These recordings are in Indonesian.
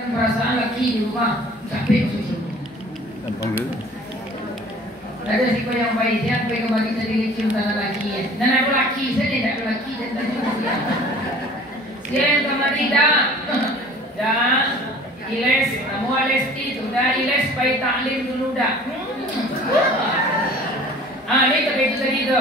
Perasaan laki di rumah capek susu. Gampang gitu. Ada siko yang baik yang baik kembali dari cium tangan laki. Dan ada laki saja tidak ada laki dan tadi dia yang kembali dah. Dan iles, kamu alesti tu dah iles baik taklim dulu dah. Ini terkait tadi tu.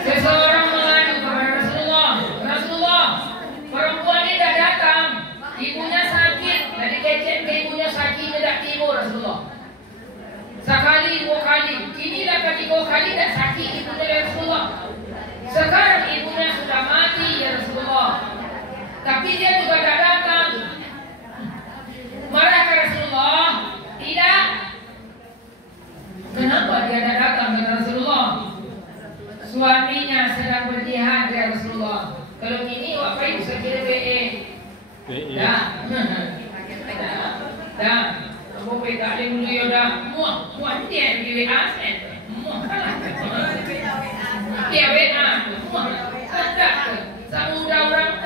Seseorang mengadu kepada Rasulullah, perempuan ini dah datang, ibunya sakit, dari kecil ke ibunya sakit tidak timbul Rasulullah. Sekali dua kali, kini dah ketiga kali dah sakit ibunya ya Rasulullah. Sekarang ibunya sudah mati ya Rasulullah, tapi dia juga dah datang. Marah ke Rasulullah? Tidak. Kenapa dia dah datang ke Rasulullah? Suaminya sedang berjihad ya Rasulullah. Kalau gini apa itu saya kira BE. Dah. Dah. Kamu pegang dia dulu ya dah. Muat dia di WA set. Muat kalah. Dia WA. Muat. Tidak. Sama udah orang.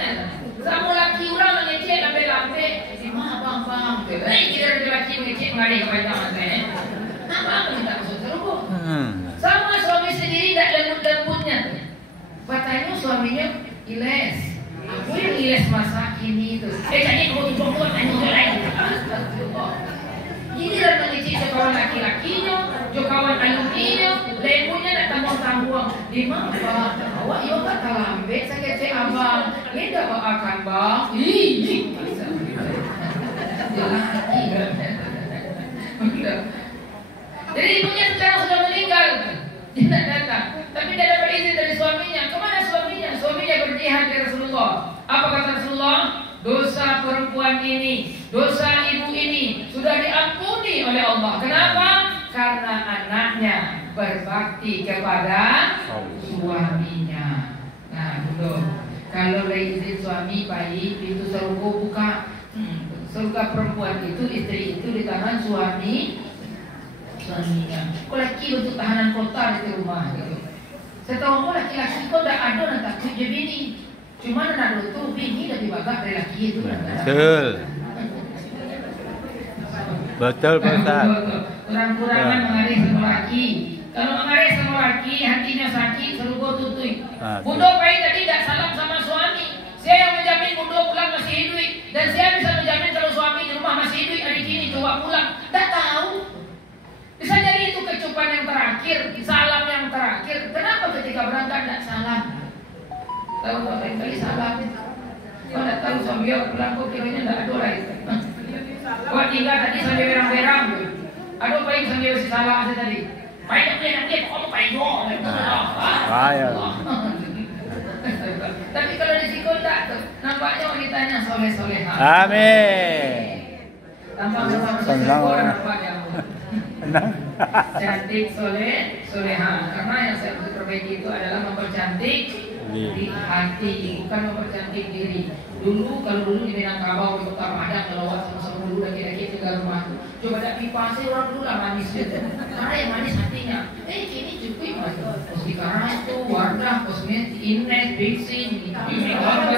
Sama laki orang mengecek lambe-lambe. Bang. Kira laki mengecek mengadik kepada teman. Apa minta masuk teruk? Sama suami sendiri tidak lembut-lembutnya. Katanya suaminya iles. Aku yang iles masa kini itu. Jadi aku buat tanya lain. Ini dah mengecek sekawan laki-lakinya, jokawan alumninya, lemunya nak tanggung-tanggung. Di mana? Awak yo tak lambe saya kecek abang. Ini dah akan bang. Jadi ibunya sekarang sudah meninggal. Dia tak datang. Tapi dia dapat izin dari suaminya. Kemana suaminya? Suaminya berjihad ke Rasulullah. Apa kata Rasulullah? Dosa perempuan ini, dosa ibu ini sudah diampuni oleh Allah. Kenapa? Karena anaknya berbakti kepada suaminya. Nah, betul. Kalau dari izin suami baik, pintu surga buka. Surga perempuan itu, istri itu di tangan suaminya. Kau laki untuk tahanan kota di rumah gitu. Setahu kau laki-laki kau dah ada nak takut je bini. Cuma nak ada tu bini lebih bagak dari laki itu. Betul. Betul Ustaz. Kurang-kurangan mengaris sama laki. Kalau mengaris sama laki hatinya sakit serugo tutui. Budo baik tadi tak salam sama suami. Saya yang menjamin budo pulang masih hidup dan saya bisa menjamin kalau suami di rumah masih hidup hari ini coba pulang. Tak tahu. Bisa jadi itu kecupan yang terakhir, salam yang terakhir. Kenapa ketika berangkat tidak salam? Tahu tak lain kali salam? Kau tak tahu suami dia pulang kau kiranya tidak ada lain. Kau tinggal tadi sambil berang-berang. Ada apa yang sambil si salam saya tadi? Baik nanti kau pakai dua. Tapi kalau di sini tak tu, nampaknya wanitanya soleh-soleha. Amin. Nampak orang nampaknya. Cantik, soleha. Karena yang saya perbaiki itu adalah mempercantik di hati, bukan mempercantik diri. Dulu kalau dulu di Minangkabau di Kota Padang kalau sama-sama dulu laki-laki tinggal rumah itu, coba ada pipa sih orang dulu lah manis gitu. Karena yang manis hatinya. Kini cukup mas. Kosmetika itu, Wardah, kosmetik, Innes, Bixin, ini gambar.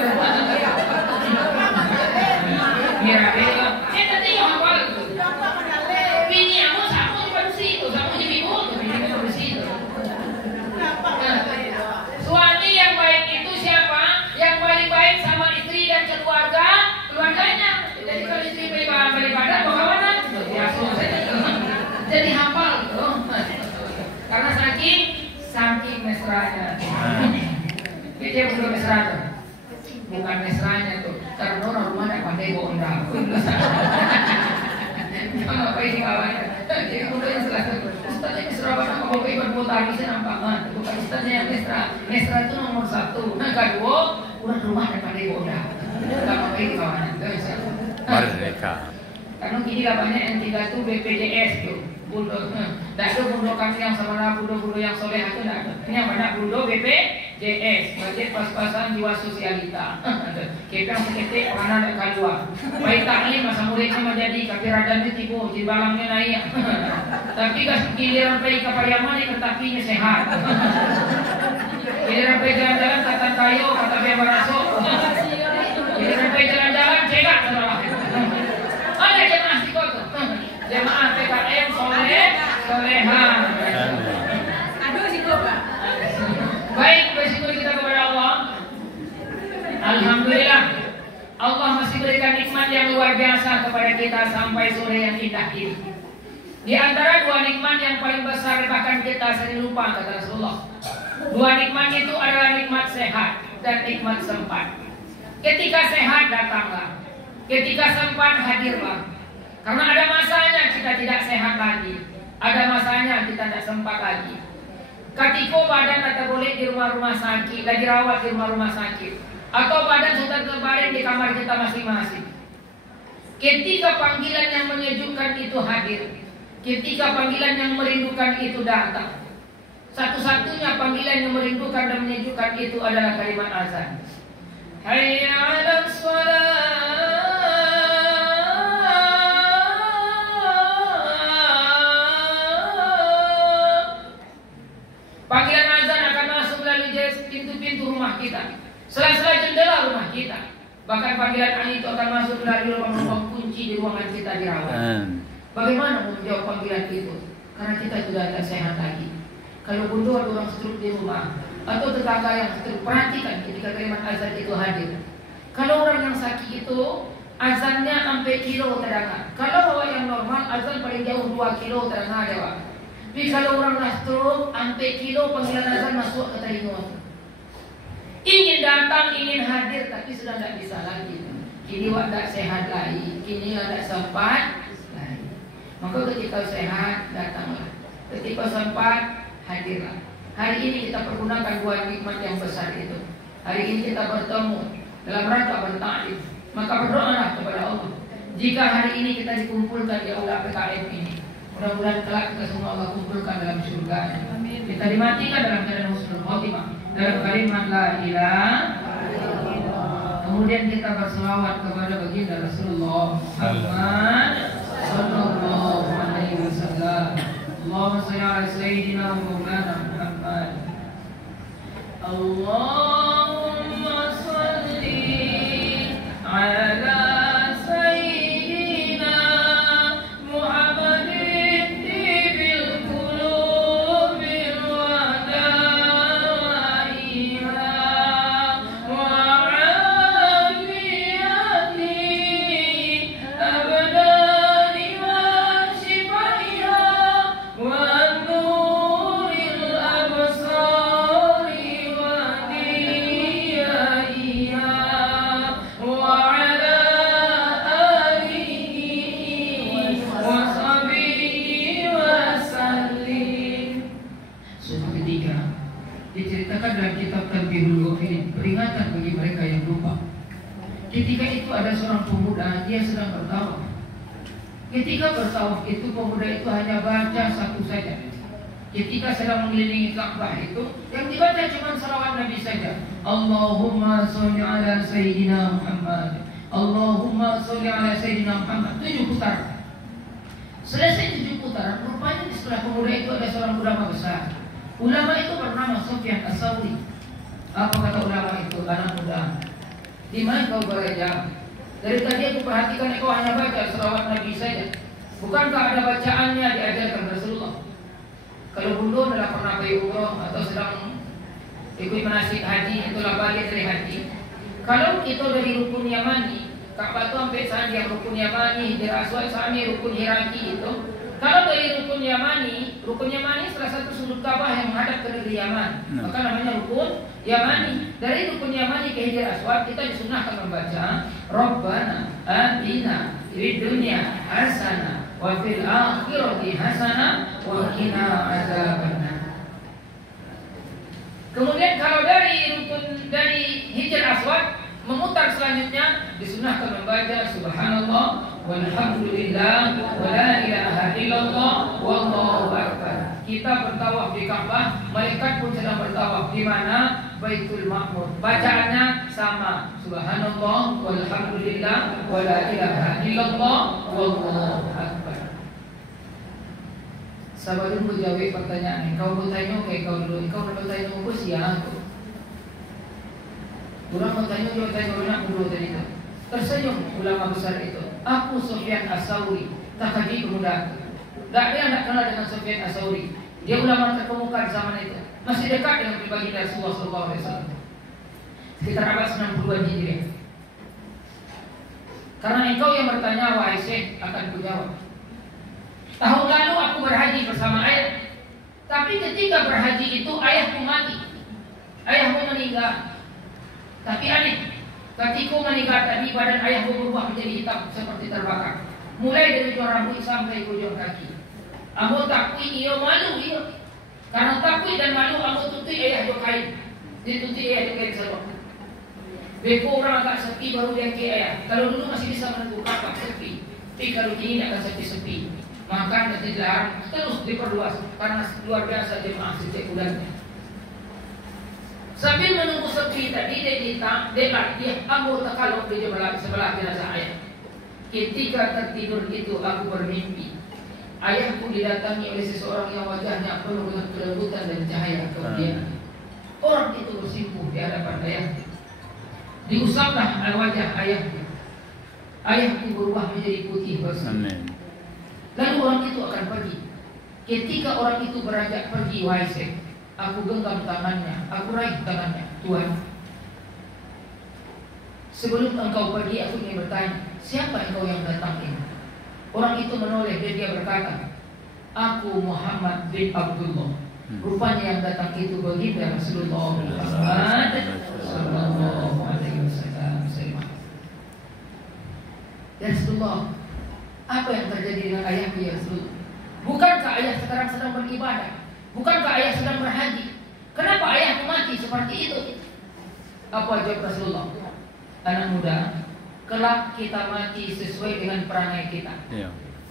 Mira. Tadi yang awal itu. Bini aku sama di bersih itu, sama di bingung tuh, bini bersih itu. Suami yang baik itu siapa? Yang paling baik sama istri dan keluarganya. Jadi kalau istri beribadah, bagaimana? Jadi hafal tuh. Karena saking mesranya. Dia bukan mesra tuh. Bukan mesranya tuh. Karena orang rumah tidak pandai bohong. Apa ini kawannya? Jadi mudah yang selesai. Ustaznya mesra banget kalau bayi berputar bisa nampak kan? Bukan ustaznya yang mesra. Mesra itu nomor satu. Nah kedua, orang rumah daripada boda. Apa ini kawannya? Merdeka. Karena gini lah banyak yang tinggal itu BPJS tuh. Budo. Tak ada budo kami yang sama budo yang soleh itu tak ada. Ini yang banyak budo BP. JS, budget pas-pasan jiwa sosialita. Kita seketik orang nak keluar. Baik taklim masa muridnya menjadi kafir radan itu tipu, jimbalangnya naik. Tapi kas giliran pergi ke Pariaman ni ketakinya sehat. Giliran pergi jalan-jalan kata kayu, kata biar berasuk. Giliran pergi jalan-jalan cekak salah. Ada jemaah si kota. Jemaah PKM soleh, solehan. Aduh si kota. Baik, bersyukur kita kepada Allah. Alhamdulillah, Allah masih berikan nikmat yang luar biasa kepada kita sampai sore yang indah ini. Di antara dua nikmat yang paling besar bahkan kita sering lupa kata Rasulullah. Dua nikmat itu adalah nikmat sehat dan nikmat sempat. Ketika sehat datanglah, ketika sempat hadirlah. Karena ada masanya kita tidak sehat lagi, ada masanya kita tidak sempat lagi. Ketika badan tak boleh di rumah-rumah sakit, lagi rawat di rumah-rumah sakit, atau badan sudah terbaring di kamar kita masing-masing. Ketika panggilan yang menyejukkan itu hadir, ketika panggilan yang merindukan itu datang, satu-satunya panggilan yang merindukan dan menyejukkan itu adalah kalimat azan. Hayya 'alas shalah. Panggilan azan akan masuk melalui pintu-pintu rumah kita, sela-sela jendela rumah kita. Bahkan panggilan azan itu akan masuk melalui lubang-lubang kunci di ruangan kita dirawat. Bagaimana menjawab panggilan itu? Karena kita sudah tidak sehat lagi. Kalau bundu ada orang stroke di rumah atau tetangga yang stroke, perhatikan ketika kalimat azan itu hadir. Kalau orang yang sakit itu azannya sampai kilo terdengar. Kalau orang yang normal azan paling jauh 2 kilo terdengar ya Pak. Tapi kalau orang stroke, sampai kilo panggilan azan masuk ke telinga. Ingin datang, ingin hadir, tapi sudah tidak bisa lagi. Kini wak tidak sehat lagi, kini tidak sempat lagi. Maka ketika sehat, datanglah. Ketika sempat, hadirlah. Hari ini kita pergunakan dua nikmat yang besar itu. Hari ini kita bertemu dalam rangka bertaklim. Maka berdoalah kepada Allah. Jika hari ini kita dikumpulkan di aula PKM ini, mudah-mudahan kelak kita semua Allah kumpulkan dalam surga. Kita dimatikan dalam keadaan husnul khotimah, dalam kalimat la ilaha illallah. Kemudian kita berselawat kepada baginda Rasulullah Muhammad sallallahu alaihi wasallam. Allahumma shalli ala sayyidina wa maulana Muhammad. Allahumma shalli ala ketika itu ada seorang pemuda, dia sedang bertawaf. Ketika bertawaf itu pemuda itu hanya baca satu saja. Ketika sedang mengelilingi Ka'bah itu, yang dibaca cuma salawat Nabi saja. Allahumma sholli ala sayyidina Muhammad. Allahumma sholli ala sayyidina Muhammad. 7 putaran. Selesai 7 putaran, rupanya di sebelah pemuda itu ada seorang ulama besar. Ulama itu bernama Sufyan As-Tsauri. Apa kata ulama itu? Anak muda, di mana kau bekerja? Dari tadi aku perhatikan kau hanya baca selawat Nabi saja. Bukankah ada bacaannya diajarkan Rasulullah? Kalau belum adalah pernah pergi umroh atau sedang ikut manasik haji, itulah balik dari haji. Kalau itu dari rukun Yamani, Ka'bah itu sampai saat yang rukun Yamani, Hajar Aswad Sami rukun Iraki itu. Kalau dari rukun Yamani salah satu sudut Ka'bah yang menghadap ke negeri Yaman, maka namanya rukun Yamani. Dari rukun Yamani ke Hajar Aswad kita disunahkan membaca Rabbana atina fid dunya hasanah wa fil akhirati hasanah wa qina adzabannar. Kemudian kalau dari Hajar Aswad memutar selanjutnya disunahkan membaca Subhanallah walhamdulillah wa la ilaha illallah wallahu akbar. Kita bertawaf di Ka'bah, malaikat pun sedang bertawaf. Di mana? Baitul Ma'mur. Bacaannya sama. Subhanallah walhamdulillah wala ilaha illallah wallahu akbar. Sabadun menjawab pertanyaan. Kau bertanya kayak kau dulu. Kau bertanya apa sih ya? Orang bertanya juga tanya orang dulu tadi itu. Tersenyum ulama besar itu. Aku Sufyan As-Tsauri, takadi pemuda. Tak ada yang tak kenal dengan Sufyan As-Tsauri. Dia ulama terkemuka di zaman itu. Masih dekat dengan pribadi Rasulullah SAW. Sekitar abad 90-an Hijriah. Karena engkau yang bertanya, wahai Syekh, akan kujawab. Tahun lalu aku berhaji bersama ayah. Tapi ketika berhaji itu ayahku mati. Ayahku meninggal. Tapi aneh, ketika meninggal tadi badan ayahku berubah menjadi hitam seperti terbakar. Mulai dari ujung rambut sampai ujung kaki. Aku takui ia malu ia. Karena takui dan malu aku tutup ayah jo kain. Ditutup ayah jo kain serba. Beko orang agak sepi baru dia ke ayah. Kalau dulu masih bisa menentukan apa sepi. Tapi kalau kini akan sepi-sepi. Maka ketidakan terus diperluas karena luar biasa jemaah setiap bulannya. Sambil menunggu sepi tadi dia anggota kalau di sebelah jenazah ayah. Ketika tertidur itu aku bermimpi. Ayahku didatangi oleh seseorang yang wajahnya penuh dengan kelembutan dan cahaya kemudian. Orang itu bersimpuh di hadapan ayahku. Diusaplah wajah ayahku. Ayahku berubah menjadi putih bersih. Lalu orang itu akan pergi. Ketika orang itu beranjak pergi, wahai Syekh, aku genggam tangannya, aku raih tangannya. Tuhan, sebelum engkau pergi, aku ingin bertanya, siapa engkau yang datang ini? Orang itu menoleh dan dia berkata, aku Muhammad bin Abdullah. Rupanya yang datang itu baginda Rasulullah Muhammad sallallahu alaihi wasallam. Ya Rasulullah, apa yang terjadi dengan ayahku ya Rasulullah? Bukankah ayah sekarang sedang beribadah? Bukankah ayah sedang berhaji? Kenapa ayahku mati seperti itu? Apa jawab Rasulullah? Anak muda, kelak kita mati sesuai dengan perangai kita.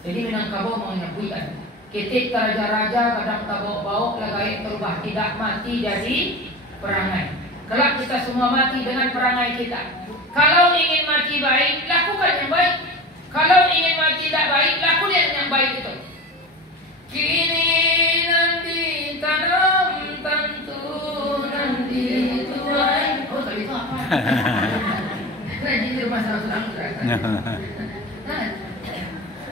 Jadi Minangkabau menyampaikan, ketika raja-raja kadang tabok-bau lagai terubah tidak mati jadi perangai. Kelak kita semua mati dengan perangai kita. Kalau ingin mati baik, lakukan yang baik. Kalau ingin mati tidak baik, lakukan yang baik itu. Kini nanti tanam tentu nanti tuai. Oh tadi itu apa? Lagi di rumah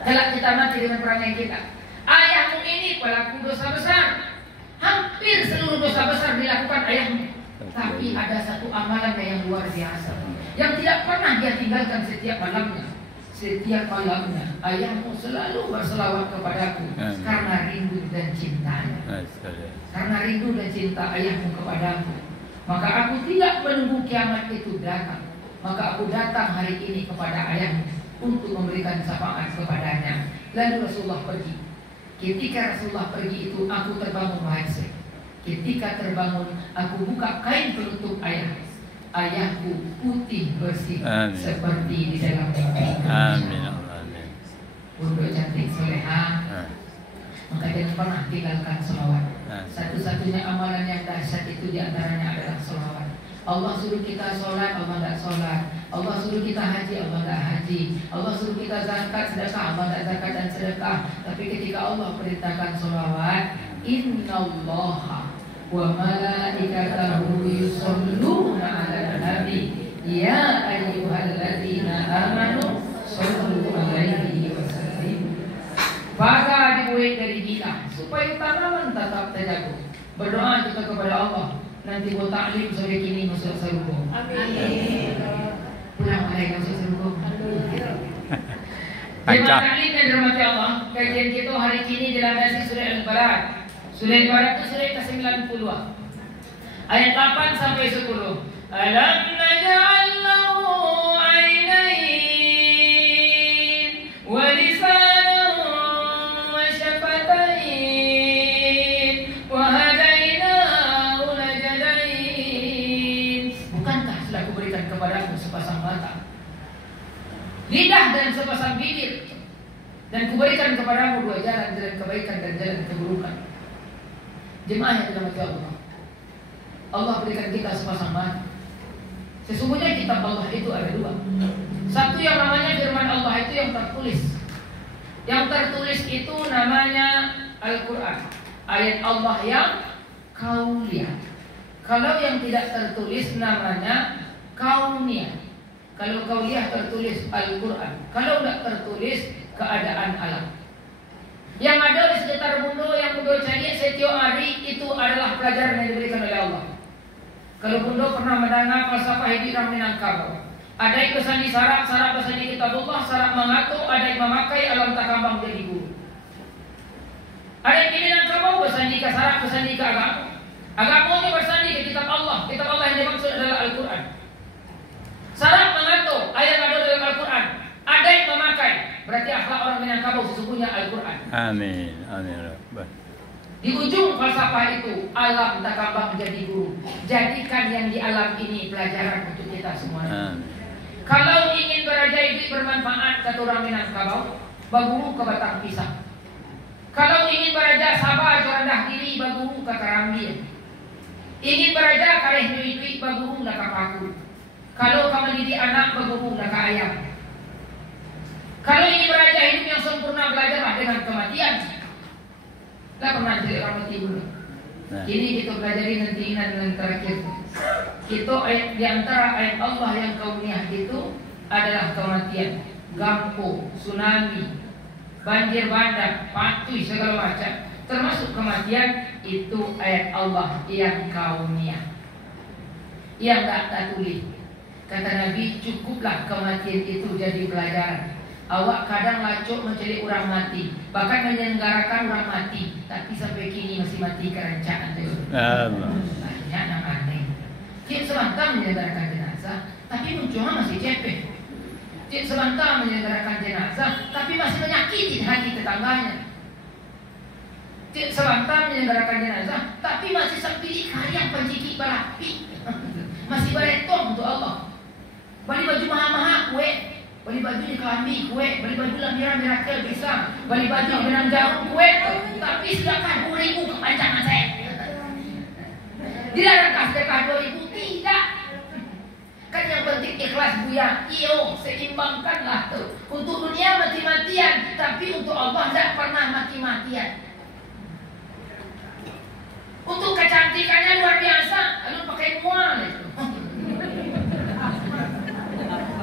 kalau kita mati dengan perangai kita. Ayahmu ini pelaku dosa besar. Hampir seluruh dosa besar dilakukan ayahmu. Tapi ada satu amalan yang luar biasa yang tidak pernah dia tinggalkan setiap malamnya. Setiap malamnya ayahmu selalu berselawat kepadaku karena rindu dan cintanya. Karena rindu dan cinta ayahmu kepadaku, maka aku tidak menunggu kiamat itu datang. Maka aku datang hari ini kepada ayahmu untuk memberikan syafaat kepadanya. Lalu Rasulullah pergi. Ketika Rasulullah pergi itu aku terbangun wahai Syekh. Ketika terbangun aku buka kain penutup ayah. Ayahku putih bersih. Amin. Seperti di dalam mimpi. Amin. Amin. Untuk cantik soleha. Maka jangan pernah tinggalkan selawat. Satu-satunya amalan yang dahsyat itu diantaranya adalah selawat. Allah suruh kita sholat, Allah tidak sholat. Allah suruh kita haji, Allah tidak haji. Allah suruh kita zakat, sedekah, Allah tidak zakat dan sedekah. Tapi ketika Allah perintahkan sholawat, innallaha wa malaikatahu yusholluna 'alan nabi ya ayyuhalladzina amanu shollu 'alaihi wa sallimu. Maka dibuat dari kita supaya tanaman tetap terjaga. Berdoa kita kepada Allah. Nanti buat taklim sore kini masuk surga. Amin. Pulang balik masuk surga. Jemaah taklim yang dirahmati Allah, kajian kita hari ini dilandasi surah Al-Balad. Surah Al-Balad itu surah ke-90. Ayat 8 sampai 10. Alam naj'al lahu 'ainain wa lisanan wa syafatain wa hadainahu najdain. Bukankah telah kuberikan kepadamu sepasang mata, lidah dan sepasang bibir, dan kuberikan kepadamu dua jalan, jalan kebaikan dan jalan keburukan. Jemaah yang dirahmati Allah, Allah berikan kita sepasang mata. Sesungguhnya kitab Allah itu ada dua. Satu yang namanya firman Allah itu yang tertulis. Yang tertulis itu namanya Al-Quran, ayat Allah yang kauniyah. Kalau yang tidak tertulis namanya kauniyah. Kalau kauniyah tertulis Al-Quran. Kalau tidak tertulis keadaan alam. Yang ada di sekitar Bundo, yang Bundo cari setiap hari itu adalah pelajaran yang diberikan oleh Allah. Kalau Bundo pernah mendengar falsafah hidup Minangkabau, ada yang pesan di sarak pesan di kitabullah, sarak mengaku, ada yang memakai alam takambang jadi guru. Ada yang di Minangkabau pesan di sarak pesan di agama. Agama ini bersandi ke kitab Allah. Kitab Allah yang dimaksud adalah Al-Quran. Sarak mengaku, ayat ada dalam Al-Quran. Ada yang memakai, berarti akhlak orang Minangkabau sesungguhnya Al-Quran. Amin. Amin. Di ujung falsafah itu, alam takambang jadi guru. Jadikan yang di alam ini pelajaran untuk kita semua. Kalau ingin berajaib bermanfaat, kata orang Minangkabau, baguru ke batang pisang. Kalau ingin beraja sabar rendah diri, baguru ke karambil. Ingin beraja kareh duit baguru nak paku. Kalau kamu didik anak, baguru nak ayam. Kalau ingin beraja hidup yang sempurna, belajarlah dengan kematian. Kita pernah jadi orang mati dulu. Ini kita pelajari nanti dengan terakhir. Kita ayat di antara ayat Allah yang kauniyah itu adalah kematian, gampo, tsunami, banjir bandang, patuh segala macam. Termasuk kematian itu ayat Allah yang kauniyah. Yang tak tulis. Kata Nabi, cukuplah kematian itu jadi pelajaran. Awak kadang lacuk mencari orang mati, bahkan menyelenggarakan orang mati, tapi sampai kini masih mati kerancangan itu. Banyak yang aneh. Tidak sebentar menyelenggarakan jenazah, tapi munculnya masih cepet. Tidak sebentar menyelenggarakan jenazah, tapi masih menyakiti hati tetangganya. Tidak sebentar menyelenggarakan jenazah, tapi masih sampai karya penciki berapi, masih beretong untuk Allah. Beli baju mahal-mahal kue, beli baju di kelambi kue, beli baju lampiran mirakel bisa, beli baju benang jarum kue, tapi sedekah 2.000 kepanjangan saya. Dilarang sedekah 2.000 tidak. Kan yang penting ikhlas buya, iyo seimbangkanlah tuh. Untuk dunia mati-matian, tapi untuk Allah tidak pernah mati-matian. Untuk kecantikannya luar biasa, lalu pakai mual itu.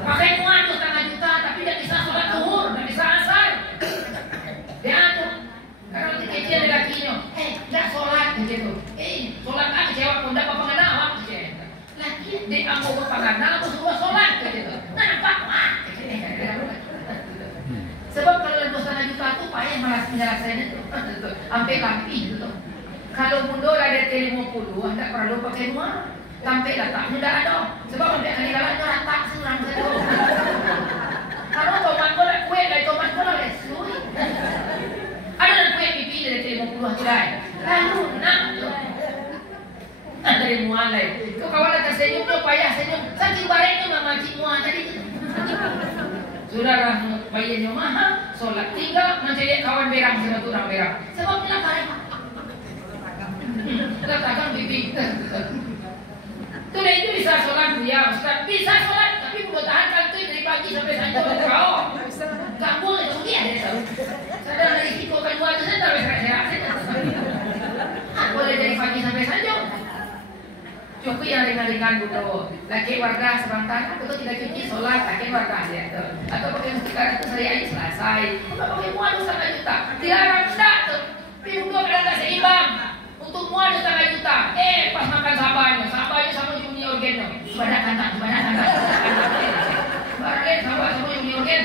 Pakai muat 2,5 juta, tapi tidak bisa sholat zuhur, tidak bisa asar. Diatur. Karena nanti kecil ada lakinya, tidak sholat gitu. Sholat apa cewek pun tidak apa pengenal gitu. Laki dia aku berpengenal, aku suruh sholat gitu. Nampak mah. Sebab kalau 2,5 juta itu payah malas menyelesaikan itu. Sampai lampi gitu. Kalau mundur ada T50, tidak perlu pakai muat. Sampai datang tidak ada. Sebab sampai kali galaknya rata serang saja. Kalau tomat ko nak kue, dari tomat ko lah lesui. Ada nak kue pipi dari 50 kedai. Lalu nak dari mualai. Kau kawan nak senyum tu payah senyum. Saking baiknya mama cik mual tadi. Saudara bayinya mahal, solat tinggal mencari kawan berang sama orang berang. Sebab dia kaya. Letakkan pipi. Sudah itu bisa sholat ya Ustaz, bisa sholat, tapi perlu tahan kantor dari pagi sampai sanjung kau. Tak boleh itu dia deh. Sadar dari situ kan buat itu tak beres-beres. Boleh dari pagi sampai sanjung. Cukup yang ringan-ringan butuh. Laki warga sebentar, atau tidak cuci sholat, laki warga dia tu. Atau pakai mustika itu sehari aja selesai. Kalau pakai muat 2,5 juta, dilarang tak tu. Tapi untuk kadang tak seimbang. Untuk muat 2,5 juta, pas makan sabanya sama Uni Orgen, sebanyak kantang. Barang sama Uni Orgen.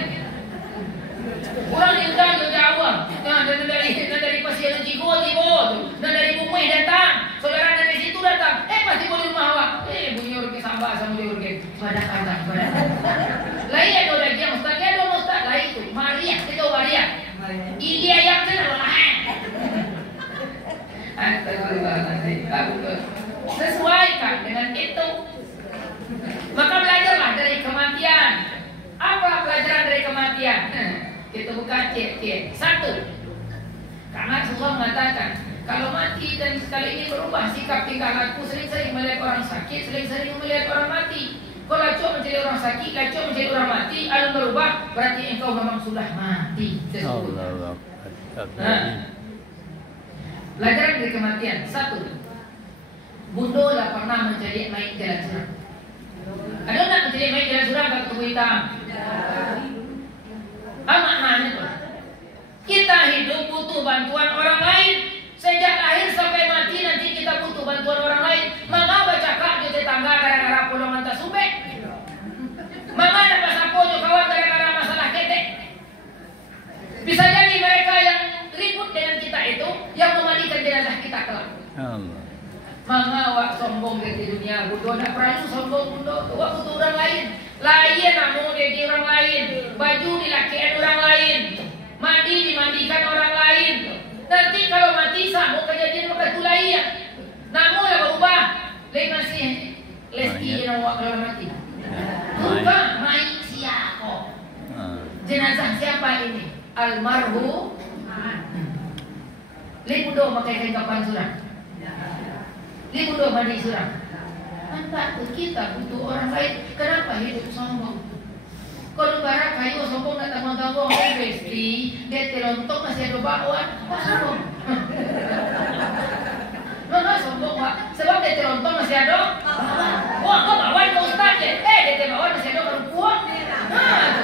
Orang yang datang Jawa, dari Pasir Cigo, dan dari Bumui datang, saudara dari situ datang, pasti boleh rumah awak, Uni Orgen sama Uni Orgen, sebanyak kantang. Lain ada lagi yang Ustaz, ada Ustaz lain itu, Maria, itu Maria. India yang terlalu sesuaikan dengan itu. Maka belajarlah dari kematian. Apa pelajaran dari kematian? Kita buka cek. 1. Karena Rasulullah mengatakan, kalau mati mati dan sekali ini berubah sikap tingkah laku, sering-sering melihat orang sakit, sering-sering melihat orang mati. Kau lacok menjadi orang sakit, lacok menjadi orang mati, lalu berubah, berarti engkau memang sudah mati sesungguhnya. Pelajaran dari kematian. 1. Bundo lah pernah menjadi main jalan suram. Ada tak menjadi main jalan suram kat tubuh hitam? Apa maknanya tuh? Kita hidup butuh bantuan orang lain. Sejak lahir sampai mati nanti kita butuh bantuan orang lain. Maka baca kak di tetangga gara-gara polongan tak subek. Maka ada pasapo jo kawan gara-gara masalah ketek. Bisa jadi mereka yang ribut dengan kita itu yang memandikan jenazah kita kelak. Maka wak sombong di dunia. Bundo nak perlu sombong bundo. Wak butuh orang lain. Lain namun dia di orang lain. Baju dilakian orang lain. Mandi dimandikan orang lain. Nanti kalau mati sama kejadian maka itu lain. Namun yang berubah, lain masih lesti yang awak kalau mati. Bukan main siapa? Jenazah siapa ini? Almarhum. Lain mudah pakai kain kapan surat. Lain mudah mandi surat. Entah kita butuh orang lain. Kenapa hidup sombong? Kalau barang kayu sombong nak tanggung-tanggung besti, dia terontok masih ada bakwan, kok sombong? Maka sombong pak, sebab dia terontok masih ada bakwan. Wah, kok bakwan ke ustaz je? Dia bakwan masih ada kerupuk.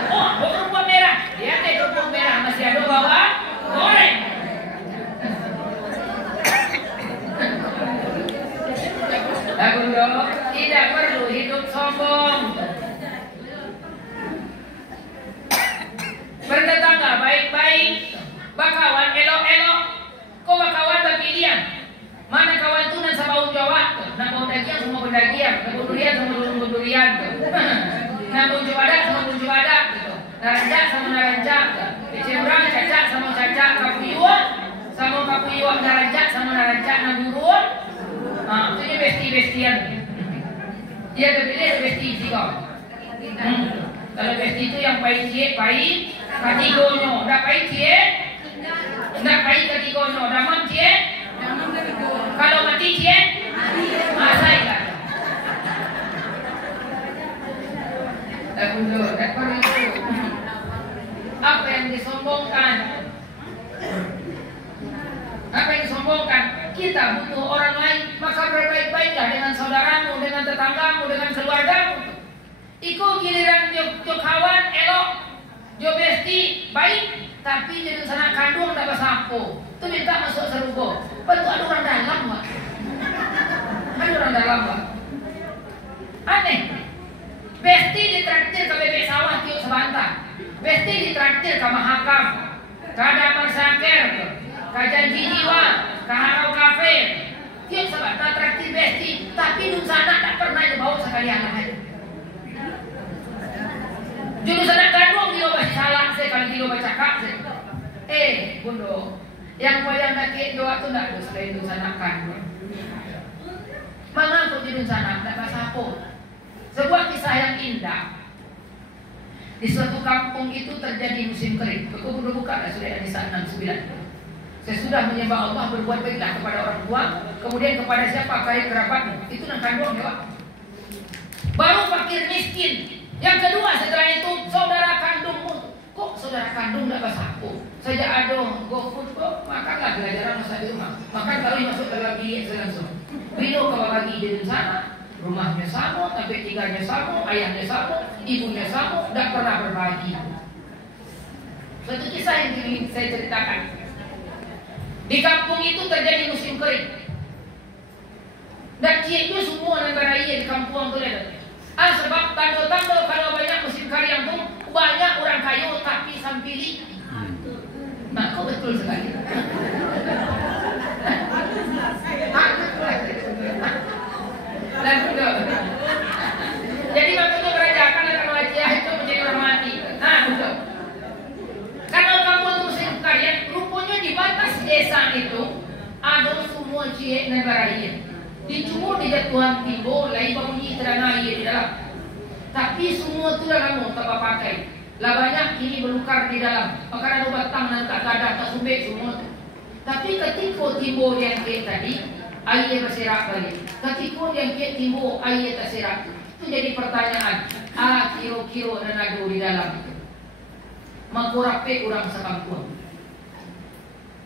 Oh, kerupuk merah. Dia kerupuk merah masih ada bakwan goreng. Aku dong, tidak perlu hidup sombong. Bertetangga baik-baik, bakawan elok-elok. Kau bakawan berpilihan. Mana kawan tu nak sama Jawa, nak bau daging sama berdagian, nak bau durian sama durian, nak bau juadak sama bau juadak, naranjak sama naranjak, kecurang cacak sama cacak, kapuyuak sama kapuyuak, naranjak sama naranjak, naburun. Itu dia besti-bestian. Dia terpilih besti kau. Kalau besti itu yang pahit cie pahit, katigonyo, dah pahit cie, dah pahit katigonyo, dah mam cie, kalau mati cie, masai kan? Tak perlu. Apa yang disombongkan? Apa yang disombongkan? Kita butuh orang lain, maka berbaik-baiklah dengan saudaramu, dengan tetanggamu, dengan keluargamu. Iku giliran jo kawan elok, jo besti baik, tapi jadi sana kandung tak bersapu. Tu minta masuk serugo. Betul ada orang dalam pak. Ada orang dalam pak. Aneh. Besti ditraktir ke bebek sawah tiup sebantar. Besti ditraktir ke mahakam, ke Damar Sakir, ke Janji Jiwa, ke Harau Cafe. Tiup sebantar traktir besti, tapi di sana tak pernah dibawa sekalian lain. Jurusan kandung dia baca salah sekali dia baca kak. Bundo, yang wayang nakit doa tu nak selain jurusan kandung. Mengapa jurusan tak bahasa apa? Sebuah kisah yang indah. Di suatu kampung itu terjadi musim kering. Buku buka dah sudah An-Nisa 69. Sesudah menyembah Allah berbuat baiklah kepada orang tua, kemudian kepada siapa karib kerabatmu. Itu nak kandung ya Pak. Baru fakir miskin. Yang kedua setelah itu saudara kandungmu. Kok saudara kandung tak bersapu? Sejak ada GoFood kok makanlah belajaran masa di rumah. Makan kali masuk dalam bilik langsung. Bino kalau lagi di sana, rumahnya sama, tapi tinggalnya sama, ayahnya sama, ibunya sama, tak pernah berbagi. Suatu kisah yang ingin saya ceritakan. Di kampung itu terjadi musim kering. Dan itu semua negara iya di kampung itu ada. Sebab tanda-tanda kalau banyak musim kering tu banyak orang kayu tapi sampili. Nah, kau betul sekali. Dan betul. Jadi waktunya kerajaan akan wajah itu menjadi orang mati. Nah, betul. Kalau kamu musim kering, rupanya di batas desa itu ada semua ciek negara ini. Dicumur di jatuhan timbul, lain bunyi terang air di dalam. Tapi semua tu dah lama tak pakai. Lah banyak ini berlukar di dalam. Maka ada batang dan tak ada, tak sumbek semua tu. Tapi ketika timbul yang ke tadi, air berserak balik. Ketika yang ke timbul air terserak, itu jadi pertanyaan. Kiro-kiro dan adu di dalam itu. Makurape orang sekampung.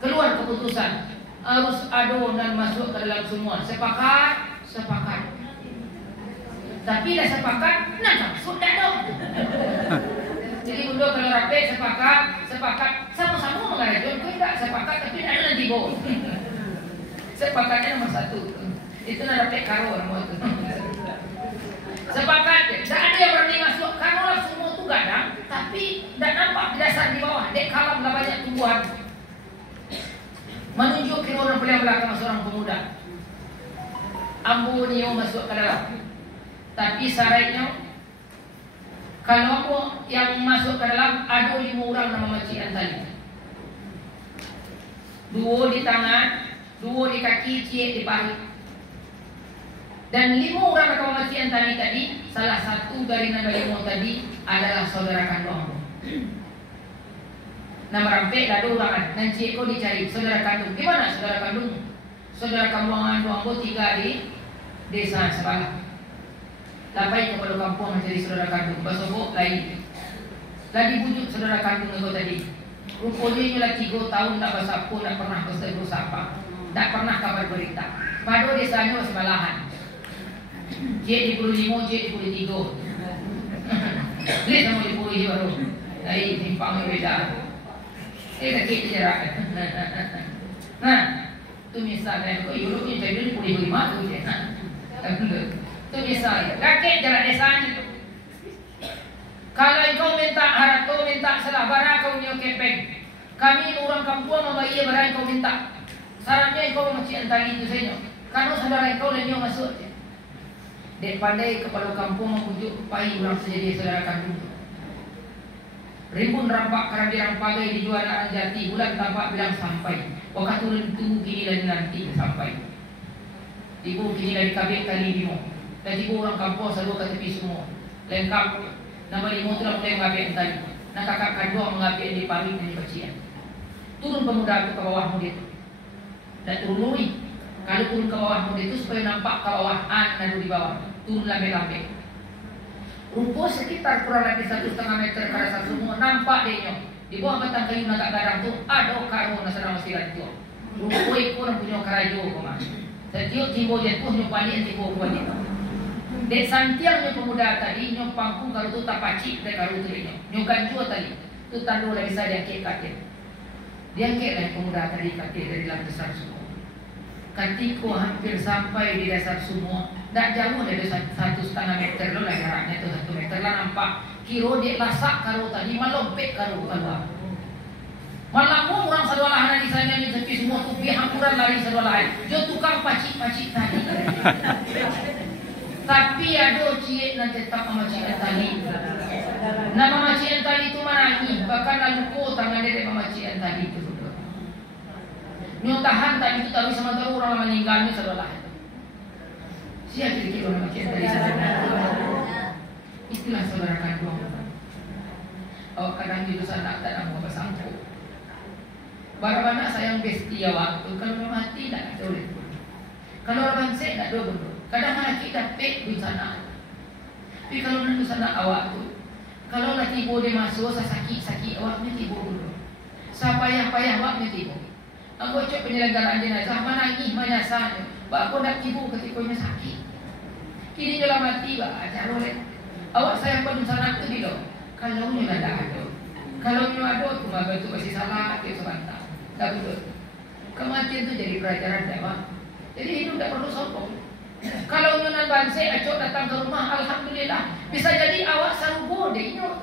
Keluar keputusan harus adu dan masuk ke dalam semua. Sepakat, sepakat. Tapi dah sepakat, nak masuk dah dong. Jadi bunda kalau rapi sepakat, sama-sama mengarahkan. Kau tidak sepakat tapi nak nanti go. Sepakatnya nomor satu. Itu nak rapi karo nama itu. Sepakat, tak ada yang berani masuk. Kalau lah semua tu gadang, tapi tak nampak di dasar di bawah. Dek kalam lah banyak tumbuhan. Menunjuk kira orang paling belakang seorang pemuda. Ambu niyo masuk ke dalam. Tapi syaratnya, kalau aku yang masuk ke dalam ada 5 orang nama Makcik Antali. 2 di tangan, 2 di kaki, cik di paru. Dan 5 orang nama Makcik Antali tadi, salah satu dari nama 5 tadi adalah saudara kandung. Nama rampek dah 2 orang. Dan cik kau dicari saudara kandung. Di mana saudara kandung? Saudara kandung ambo 3 di desa sebelah. Sampai kepada kampung menjadi saudara kandung. Basobok lain. Lagi bujuk saudara kandung aku tadi. Rupanya ialah 3 tahun tak bersapu, tak pernah berseru sapa, tak pernah kabar berita. Pada desanya sebelahan. Cik di Pulau 5, cik di Pulau 3. Lihat sama di Pulau 5 baru. Lain simpangnya beda. Sakit jarak. Nah, tu misalnya kau Europe jadi di Pulau 5 tu je. Itu misalnya, rakyat jarak desanya itu. Kalau engkau minta harap, kau minta salah barang kau punya kepeng. Kami orang kampung membayar barang kau minta. Syaratnya engkau Makcik Antali itu saja. Kalau saudara engkau lenyo masuk. Dek pandai kepala kampung mempujuk pai orang sejadi saudara kandung. Rimbun rampak kerana rampagai dijual anak jati. Bulan tampak bilang sampai. Waktu turun tunggu kini dan nanti sampai. Ibu kini dari kabin kali bimo. Dan ibu orang kampung selalu ke tepi semua. Lengkap. Nama 5 tu lah mulai mengambil tadi. Nak kakak kedua mengambil di pamit dan di bacian. Turun pemuda itu ke bawah murid. Dan turun lui. Kalau turun ke bawah murid itu supaya nampak ke bawah dan di bawah. Turun lambe-lambe. Rumput sekitar kurang lebih 1,5 meter ke dasar semua. Nampak dia. Di bawah batang kayu nak gadang tu ada karo nak sedang mesti tu. Rumput ikut orang punya kerajo koma. Setiap timbul dia pun nyopani timbul kuat dia. Dek santiangnya pemuda tadi nyok pangkung kalau tu tak pacik dek kalau tu dia nyok ganjua tadi tu tandu lagi saya dia kakek lah pemuda tadi kakek dari dalam dasar semua. Ketika hampir sampai di dasar semua, tak jauh dari 1,5 meter lo lah jaraknya tu 1 meter lah nampak kiro dia lasak kalau tadi melompet kalau keluar. Malam orang sadwalahan di sana ni tepi semua tu hampuran lari sadwalahan. Jo tukang pacik-pacik tadi. Tapi ada cik nak tetap Makcik Antali. Nama Makcik Antali itu mana ni? Bahkan lalu tangan dia Makcik Antali itu. Nyotahan tadi itu tahu sama tahu orang meninggalnya saudara. Siapa kira orang Makcik Antali saudara? Itulah saudara kandung. Oh kadang di sana tak ada apa sangkut. Barang-barang sayang bestia waktu kalau mati tak ada boleh. Kalau orang bangsa tak ada boleh. Kadang mana kita pek di sana. Tapi kalau nak di sana awak tu, kalau nak tiba dia masuk, sakit awak ni tiba dulu. Payah awak ni tiba. Aku cakap penyelenggaraan jenazah mana ni menyasar. Bak aku nak tiba ketikanya sakit. Kini jelah mati bah, cara boleh. Awak sayang pada sana tu bila. Kalau ni ada ada. Kalau ni ada tu maka tu pasti salah dia sebentar. Tak betul. Kematian tu jadi pelajaran dah. Jadi hidup tak perlu sombong. Kalau nyonan bangsa acok datang ke rumah, alhamdulillah. Bisa jadi awak sarubo deh nyok.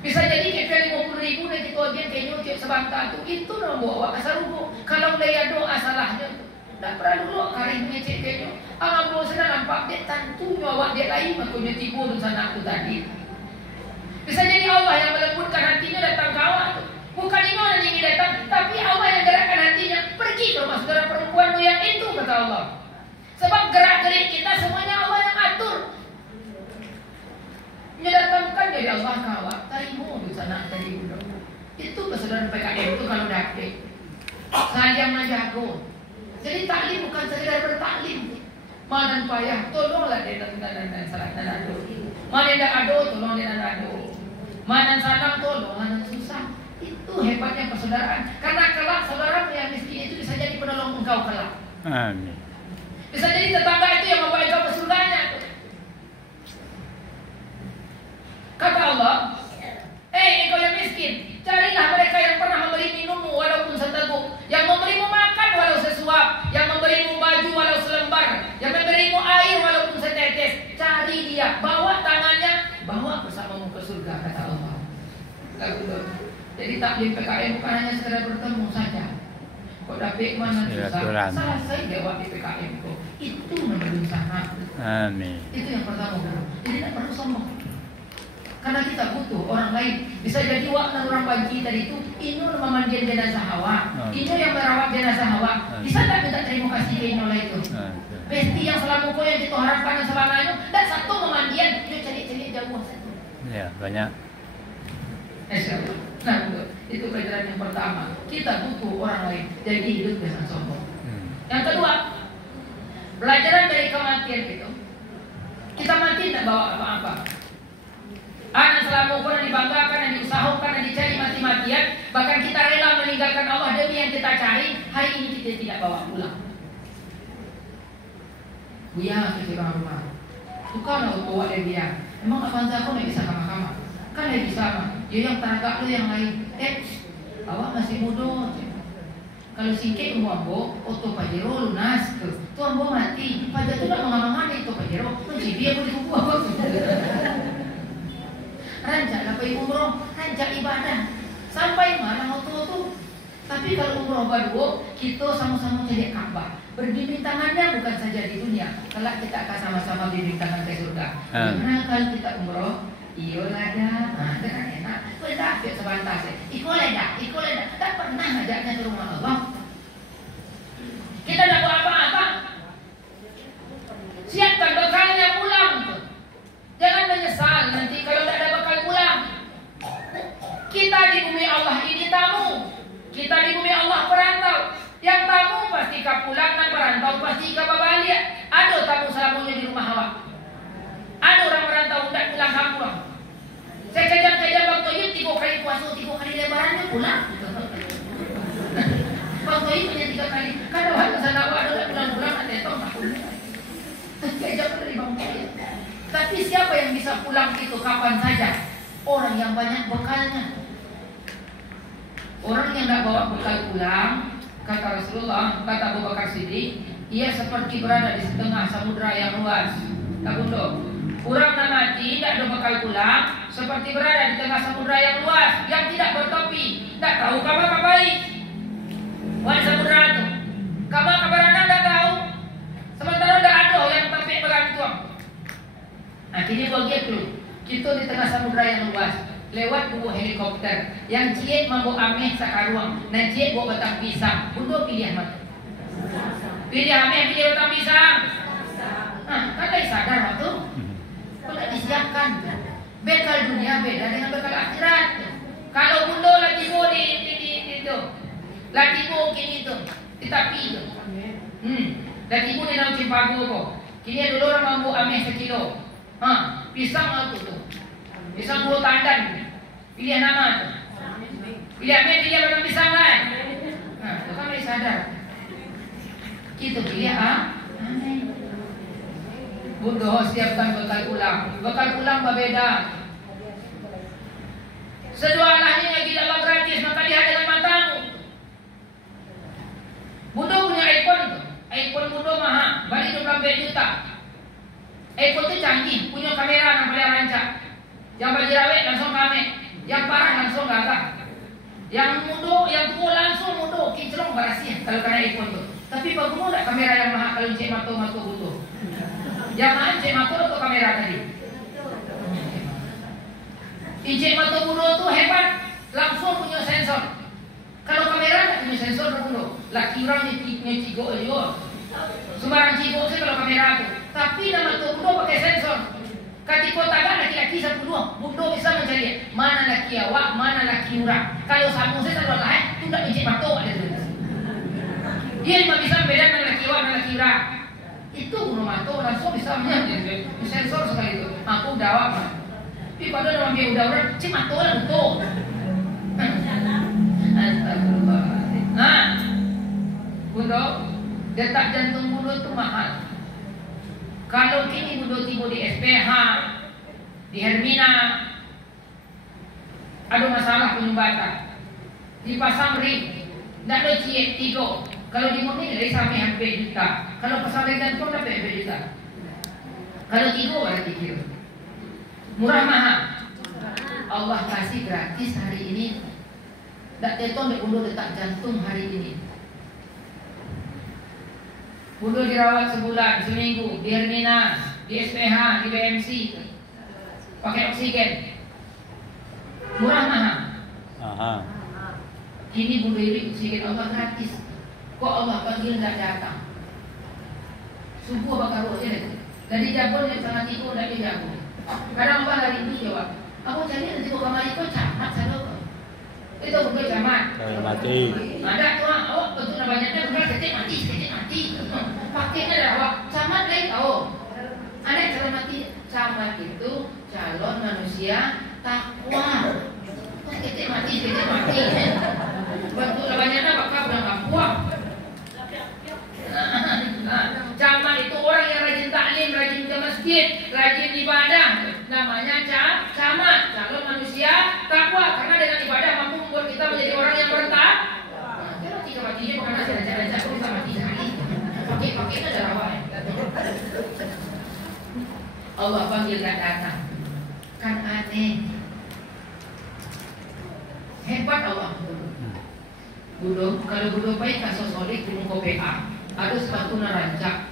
Bisa jadi kepel 50,000 dan kita dia kenyok cek sebentar tu. Itu nombor awak sarubo. Kalau dia doa salahnya tu. Tak perlu lo karing ngecek kenyok. Ambo senang nampak dia tentunya awak dia lain makanya tiba di sana tu tadi. Bisa jadi Allah yang melembutkan hatinya datang ke awak tu. Bukan iman yang ingin datang, tapi Allah yang gerakkan hatinya pergi ke rumah saudara perempuanmu yang itu kata Allah. Sebab gerak-gerik kita semuanya Allah yang atur. Mendatangkan dari Allah ke awak. Tarimu di sana tadi. Itu kesedaran PKM itu kalau dapet. saja menjago. Jadi taklim bukan sekedar bertaklim. Mana payah, tolonglah dia dan salah dan ado. Mana tidak ado, tolong dia dan ado. Mana sanang, tolong mana susah. Itu hebatnya persaudaraan. Karena kelak saudara yang miskin itu bisa jadi penolong engkau kelak. Amin. Bisa jadi tetangga itu yang membawa engkau ke surganya. Kata Allah, engkau yang miskin, carilah mereka yang pernah memberi minummu walaupun seteguk, yang memberimu makan walau sesuap, yang memberimu baju walau selembar, yang memberimu air walaupun setetes. Cari dia, bawa tangannya, bawa bersamamu ke surga, kata Allah. Jadi taklim PKM bukan hanya sekedar bertemu saja. Kok dapet mana susah, selesai jawab di PKM kok. Itu nomor sana. Amin. Itu yang pertama. Jadi tidak perlu sombong. Karena kita butuh orang lain. Bisa jadi wakna orang banci tadi itu Ino memandikan jenazah Hawa, Ino yang merawat jenazah Hawa. Bisa tak minta terima kasih ke Ino lah itu. Pasti yang selama kau yang kita harapkan dan selama itu, dan satu memandikan, Ino cari-cari jauh satu. Ya, banyak. Nah, itu pelajaran yang pertama. Kita butuh orang lain. Jadi hidup jangan sombong. Yang kedua, pelajaran dari kematian itu. Kita mati tidak bawa apa-apa. Anak selama pun dibanggakan dan diusahakan dan dicari mati-matian. Bahkan kita rela meninggalkan Allah demi yang kita cari. Hari ini kita tidak bawa pulang. Buya kita rumah. Suka lah tua dia biar. Emang apa saja kau tidak bisa kamar-kamar? Kan tidak bisa mah. Dia yang tenaga tu yang lain. Awak masih muda. Kalau sikit umur ambo, oto pajero lunas tu. Tu ambo mati. Pada tu nak mengamangan itu pajero. Macam dia boleh kuku apa? Rancaklah pergi umroh, rancak ibadah. Sampai mana mau tu? Tapi kalau umroh berdua, kita sama-sama cari Ka'bah. Berbimbing tangannya bukan saja di dunia. Kelak kita akan sama-sama bimbing tangan ke surga. Karena kalau kita umroh, iyo lada, itu kan enak. Kau dah ambil sebantas. Iko lada. Tak pernah ajaknya ke rumah Allah. Kita tak buat apa-apa. Siapkan bekalnya pulang. Jangan menyesal nanti kalau tak ada bekal pulang. Kita di bumi Allah ini tamu. Kita di bumi Allah perantau. Yang tamu pasti ke pulang dan perantau pasti ke balik. Ada tamu selamanya di rumah awak. Ada orang perantau tidak pulang kampung. Saya kejam-kejam Bang Toyib 3 kali puasa, 3 kali lebarannya pulang. Bang Toyib punya 3 kali. Kalau ada sana ada tak pulang-pulang ada tahu tak pulang. Kejam dari Bang Toyib. Tapi siapa yang bisa pulang itu kapan saja? Orang yang banyak bekalnya. Orang yang tidak bawa bekal pulang, kata Rasulullah, kata Abu Bakar Siddiq, ia seperti berada di setengah samudra yang luas. Tak bunduk. Orang yang mati tidak ada bekal pulang, seperti berada di tengah samudra yang luas, yang tidak bertopi. Tak tahu kabar baik. Wan samudra itu, kabar anda tak tahu. Sementara ada yang tapi bergantung. Akhirnya begitu. Kita di tengah samudra yang luas, lewat 2 helikopter yang ciek mampu ameh sakaruang, dan ciek bawa batang pisang. Bunda pilih mana? Pilih ameh, pilih batang pisang. Kan dah sadar waktu. Kau tak disiapkan. Bekal dunia beda dengan bekal akhirat. Kalau bunda latibo di itu, latibo kini itu, di tapi itu. Latibo di dalam cimpagu kok. Kini dulu orang mampu ameh sekilo. Pisang itu tuh. Pisang 2 tandan. Pilih nama tu. Pilih ambil, pilih batang pisang lah. Itu kan boleh sadar. Kita pilih Bunda siapkan bekal pulang. Bekal pulang berbeda. Sejualannya yang tidak gratis, maka lihat dengan matamu. Bunda punya iPhone tu. iPhone Bunda mahal, balik 12 juta. iPhone tu canggih, punya kamera yang boleh rancak. Yang bagi rawet langsung kamera, yang parah langsung gagah. Yang muda, yang tua langsung muda, kinclong barasnya kalau kena iPhone tu. Tapi bagaimana tak kamera yang mahal kalau cik mata butuh? Yang mahal cik mata atau kamera tadi? Cik mata bunuh tu hebat, langsung punya sensor. Kalau kamera tak punya sensor bunuh. Laki orang ni cigok juga. Sembarang cigok saya kalau kamera tu. Tapi nama tu bunuh pakai sensor. Ketika tagak laki-laki satu dua, bunuh bisa mencari mana laki awak, mana laki orang. Kalau sama saya selalu lain, tu tak mencik mata ada tu. Dia cuma bisa membedakan laki awak dan laki ira. Itu gunung mato langsung bisa menyangkut sensor sekali itu. Aku udah awak mah. Tapi pada orang dia udah orang cuma mato lah untuk. Astagfirullahaladzim. Nah, budo, detak jantung budo itu mahal. Kalau kini budo tiba di SPH, di Hermina, ada masalah penyumbatan, dipasang ring, tidak ada ciek tiga. Kalau di mobil dari sampai hampir juta. Kalau pasang ring jantung dapat hampir juta. Kalau tiga ada tiga. Murah mahal. Allah kasih gratis hari ini. Tak teton dek budo detak jantung hari ini. Budo dirawat sebulan, seminggu, di Hermina, di SPH, di BMC, pakai oksigen. Murah mahal. Aha. Ini budo ini oksigen Allah gratis. Kok Allah panggil tak datang? Subuh bakar roh je. Dari Jabon yang sangat ikut dari Jabon. Kadang apa hari ini jawab. Aku cari nanti kau kamar ikut camat sana. Itu bukan camat. Kalau mati. Ada tuh, awak betul banyaknya bukan kecil mati. Pakainya dah awak camat lain tahu. Ada cara mati camat itu calon manusia takwa. Kecil mati. Betul banyaknya bakal berangkat puang. Camat itu orang yang rajin taklim, rajin ke masjid, rajin ibadah. Namanya camat, calon manusia takwa. Karena dengan ibadah mampu membuat kita menjadi orang yang bertakwa. Kalau tiga matinya bukan asal aja aku bisa mati sehari. Pakai ada rawa. Allah panggil dan datang. Kan aneh. Hebat Allah. Kalau budo baik kasus solik gunung KPA. Ada sepatu narancak.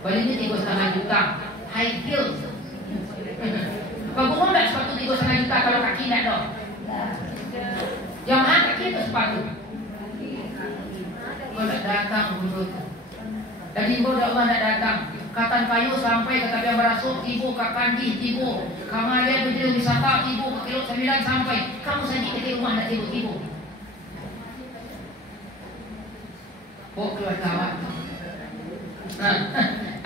Balinya 3,5 juta. High heels. Bagus tak sepatu 3,5 juta kalau kaki tak dong. Yang mana kaki itu sepatu. Kalau tak datang budo. Dari bodoh Allah tak datang. Katan kayu sampai ke tabiang berasuk tibu, kakandi tibu. Kamalia berdiri wisata tibu, ke kilo 9 sampai. Kamu saja ke rumah nak tibu. Bawa keluar kawan.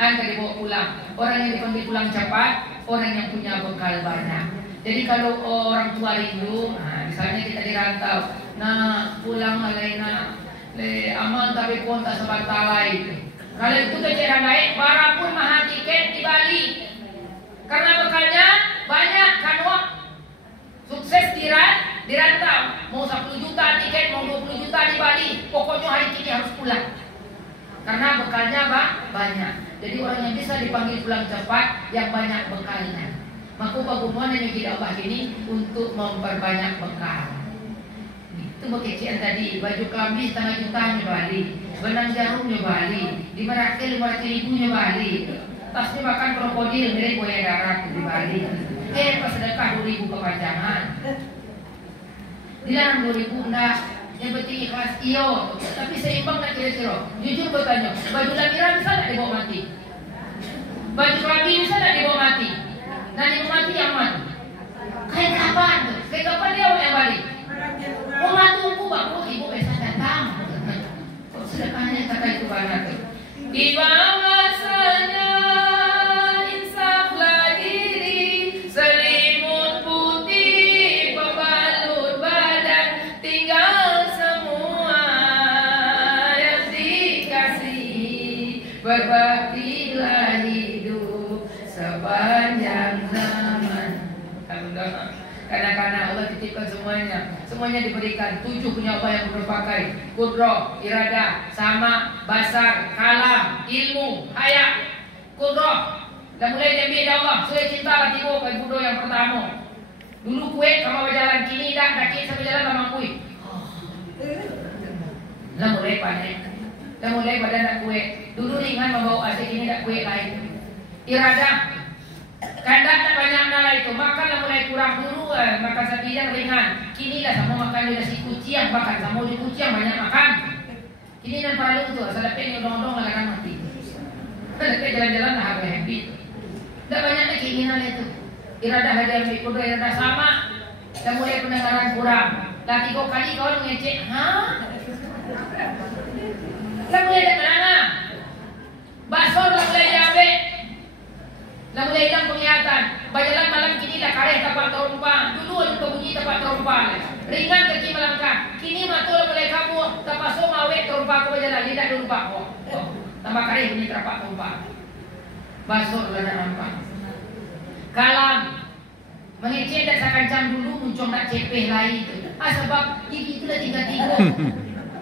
Anda dibawa pulang. Orang yang dipanggil pulang cepat, orang yang punya bekal banyak. Jadi kalau orang tua rindu, misalnya kita dirantau, pulang alaina, amal tapi pun tak sebantalai. Kalau itu kecil naik, barang pun mahal tiket di Bali. Karena bekalnya banyak kan wak. Sukses dirantau. Mau 10 juta tiket, mau 20 juta di Bali. Pokoknya hari ini harus pulang. Karena bekalnya banyak. Jadi orang yang bisa dipanggil pulang cepat, yang banyak bekalnya. Maka bagaimana yang kita Allah ini untuk memperbanyak bekal. Itu bekecian tadi. Baju klambi 1,5 jutanya Bali. Benang jarumnya Bali. 500 ribunya Bali. Tasnya makan krokodil mirip buaya darat di Bali. Pas sedekah 2.000 kepanjangan. Dilarang 2.000 enggak. Yang penting ikhlas iyo. Tapi seimbang nak kira-kira. Jujur bertanya, baju lamiran bisa tak dibawa mati? Baju kelabi bisa tak dibawa mati? Dan yang mati yang mana? Kayak kapan? Kayak kapan dia yang balik? Oh tunggu bagus ibu besok datang. Sedekahnya kata itu banget. Tiba masanya. Berbaktilah hidup sepanjang zaman. Kadang-kadang Allah titipkan semuanya diberikan. 7 punya Allah yang berpakai. Kudroh, iradah, sama, basar, kalam, ilmu, haya. Kudroh. Dan mulai diambil Allah. Sudah cintalah tiba ke budo yang pertama. Dulu kue kamu berjalan, kini dah kaki sampai jalan sama kue. Lah mulai panen. Dan mulai badan nak kue. Dulu ringan membawa asik, ini tak kue lain. Iradah. Kandak tak banyak nala itu. Makanlah mulai kurang dulu. Makan sapi yang ringan. Kini dah sama makan nasi kucing makan. Sama di kucing banyak makan. Kini dan para lu tu. Asal dapat odong-odong lah kan mati. Dapat jalan-jalan lah happy. Tak banyak keinginan itu. Iradah ada ambil kuda iradah sama. Dan mulai pendengaran kurang. Dah 3 kali kau ngecek. Lah dulu Pak. Oh, tambah kali ini terapak tumpah. Basur lada rampak. Kalam mengecek dan sakancam dulu muncul tak cepeh lain itu. Sebab gigi itu dah tiga-tiga.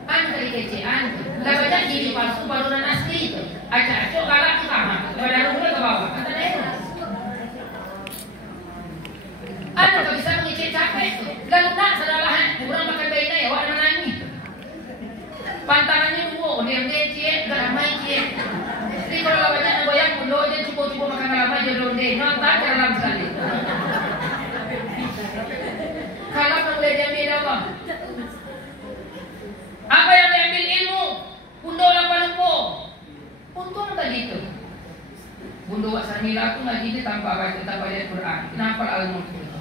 Kali kecean. Dah banyak gigi palsu baluran asli itu. Acak-acok galak tu sama. Kepada rumah ke bawah. Kata dia itu. Tak bisa mengecek capek tu. Lalu nak salah kurang makan bayi ya. Awak nak nangis. Pantangannya dua. Dia cek. Garamai cek. Jadi kalau banyak nak goyang mulut dia cuba-cuba makan garamai je ronde. Nontak dalam sekali. Kalau boleh diambil apa? Apa yang diambil ilmu? Bundo lapan lupa. Untung tadi itu. Bundo wak samila aku ngaji dia tanpa baca Quran. Kenapa al-mulk itu?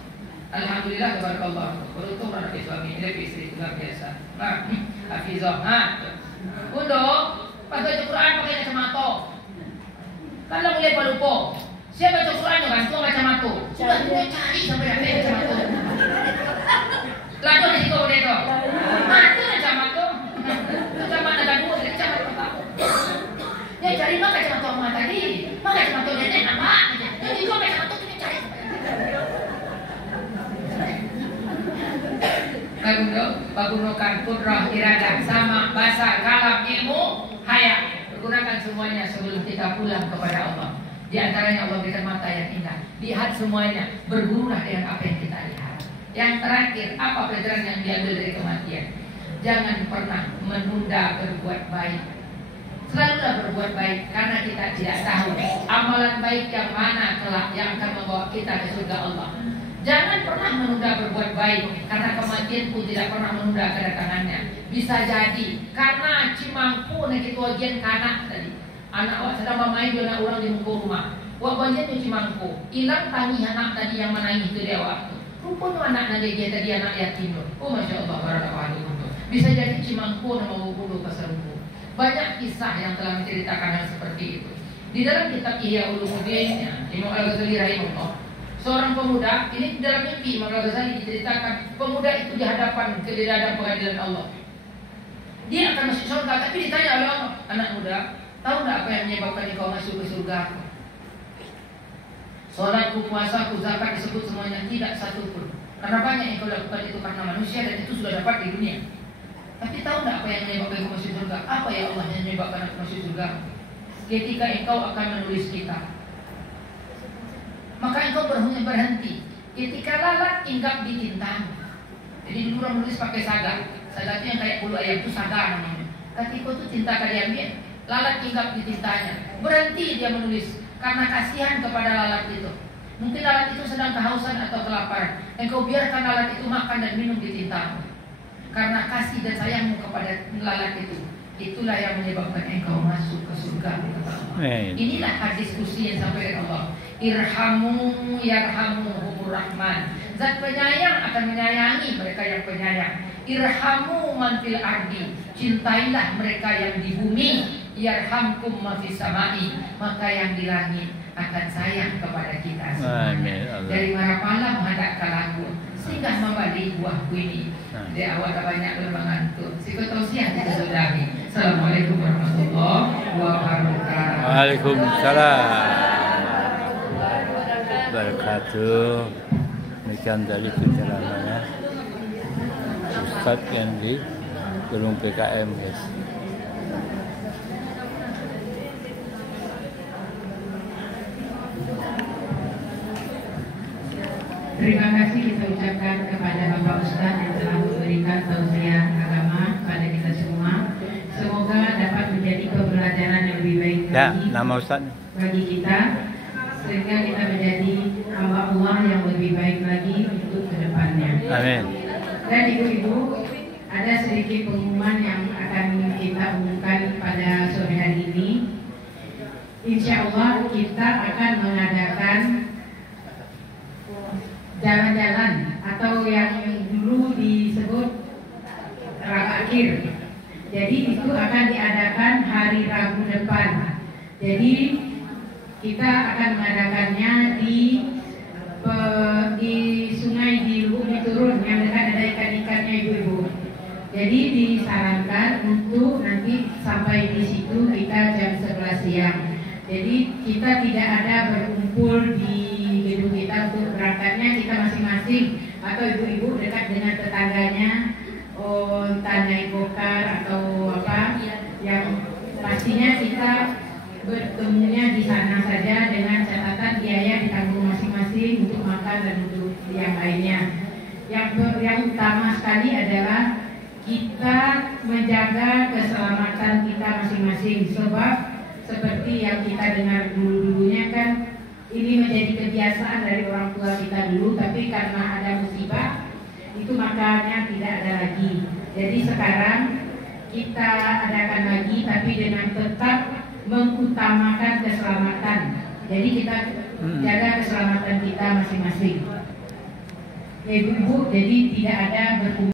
Alhamdulillah tabarakallah. Beruntung anak suami dia istri itu luar biasa. Nah, hafizah. Bundo pas baca Quran pakai kacamata. Kalau boleh lupa. Siapa baca Quran kan tuang kacamata. Sudah dia cari sampai dapat kacamata. Lalu di situ boleh tu. Mati kacamata. Kacamata dah dua, kacamata. Ya cari mak kacamata mak tadi. Mak kacamata nenek nama. Jadi kau kacamata tu cari. Lalu menggunakan kudrah iradah sama bahasa kalam ilmu hayat. Gunakan semuanya sebelum kita pulang kepada Allah. Di antaranya Allah berikan mata yang indah. Lihat semuanya. Bergurulah dengan apa yang kita lihat. Yang terakhir, apa pelajaran yang diambil dari kematian? Jangan pernah menunda berbuat baik. Selalulah berbuat baik karena kita tidak tahu amalan baik yang mana kelak yang akan membawa kita ke surga Allah. Jangan pernah menunda berbuat baik karena kematian pun tidak pernah menunda kedatangannya. Bisa jadi karena cimangku nak itu ujian kanak tadi. Anak awak sedang bermain dengan orang di muka rumah. Wak banjir tu cimangku. Hilang tangis anak tadi yang menangis tu dia waktu. Rupanya anak dia tadi anak yatim. Oh Masya Allah, barakallahu. Bisa jadi cimangku nama bulu pasarku. Banyak kisah yang telah menceritakan hal seperti itu. Di dalam kitab Ihya Ulumuddin, Imam Al-Ghazali rahimahullah, seorang pemuda, ini dalam mimpi Imam Al-Ghazali diceritakan, pemuda itu di hadapan pengadilan Allah. Dia akan masuk surga, tapi ditanya oleh Allah, anak muda, tahu tak apa yang menyebabkan engkau masuk ke surga? Salatku, puasaku, zakat disebut semuanya tidak satu pun. Karena banyak yang kau lakukan itu karena manusia dan itu sudah dapat di dunia. Tapi tahu tak apa yang menyebabkan engkau masuk surga? Apa ya Allah yang menyebabkan aku masuk surga? Ketika engkau akan menulis kitab, maka engkau berhenti. Ketika lalat hinggap di tintamu. Jadi dulu orang menulis pakai saga. Saga itu yang kayak bulu ayam itu saga namanya. Ketika itu tinta kalian ambil, lalat hinggap di tintanya. Berhenti dia menulis karena kasihan kepada lalat itu. Mungkin lalat itu sedang kehausan atau kelaparan. Engkau biarkan lalat itu makan dan minum di tintamu. Karena kasih dan sayangmu kepada lalat itu. Itulah yang menyebabkan engkau masuk ke surga. Inilah hadis kursi yang sampai Allah. Irhamu yarhamuhumur rahman. Zat penyayang akan menyayangi mereka yang penyayang. Irhamu man fil ardi. Cintailah mereka yang di bumi. Yarhamkum ma fis samai. Maka yang di langit akan sayang kepada kita semua. Dari Marapala menghadap ke Lampung, singgah membalik buahku ini. Dari awal banyak bermengantuk. Psikotausiah kita sudahi. Assalamualaikum warahmatullahi wabarakatuh. Waalaikumsalam wabarakatuh. Demikian dari penjelasannya Ustaz yang di Gunung PKM, guys. Terima kasih kita ucapkan kepada Bapak Ustaz yang telah memberikan tausiah agama kepada kita semua. Semoga dapat menjadi pembelajaran yang lebih baik lagi nama Ustaz bagi kita, sehingga kita menjadi hamba Allah yang lebih baik lagi untuk kedepannya. Amin. Dan ibu-ibu, ada sedikit pengumuman yang akan kita umumkan pada sore hari ini. Insya Allah kita akan mengadakan jalan-jalan atau yang dulu disebut Rabakir. Jadi itu akan diadakan hari Rabu depan. Jadi kita akan mengadakannya di sungai di Bumi Turun yang dekat ada ikan-ikannya ibu-ibu. Jadi disarankan untuk nanti sampai di Jadi kita tidak ada berkumpul di gedung kita untuk berangkatnya, kita masing-masing atau ibu-ibu dekat dengan tetangganya, entah naik gokar atau apa, yang pastinya kita bertemunya di sana saja dengan catatan biaya ditanggung masing-masing untuk makan dan untuk yang lainnya. Yang utama sekali adalah kita menjaga keselamatan kita masing-masing, sebab seperti yang kita dengar dulu-dulunya kan, ini menjadi kebiasaan dari orang tua kita dulu, tapi karena ada musibah itu makanya tidak ada lagi. Jadi sekarang kita adakan lagi, tapi dengan tetap mengutamakan keselamatan. Jadi kita jaga keselamatan kita masing-masing. Ya Ibu, jadi tidak ada berkumpul